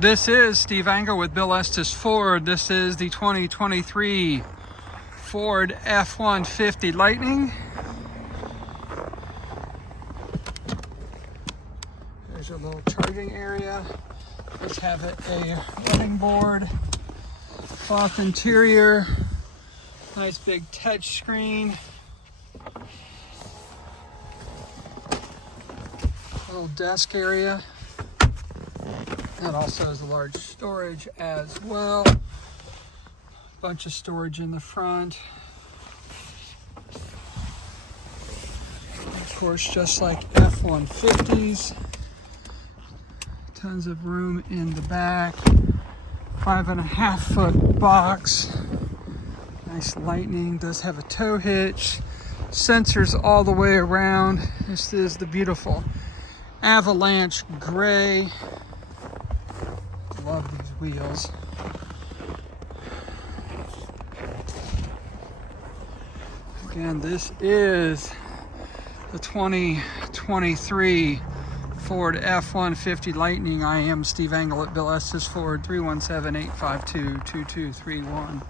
This is Steve Angle with Bill Estes Ford. This is the 2023 Ford F-150 Lightning. There's a little charging area. Let's have it a running board, cloth interior, nice big touch screen, little desk area. That also has a large storage as well. Bunch of storage in the front. Of course, just like F-150s. Tons of room in the back. 5.5 foot box. Nice Lightning. Does have a tow hitch. Sensors all the way around. This is the beautiful Avalanche Gray. Love these wheels. Again, this is the 2023 Ford F-150 Lightning. I am Steve Angle at Bill Estes Ford, 317-852-2231.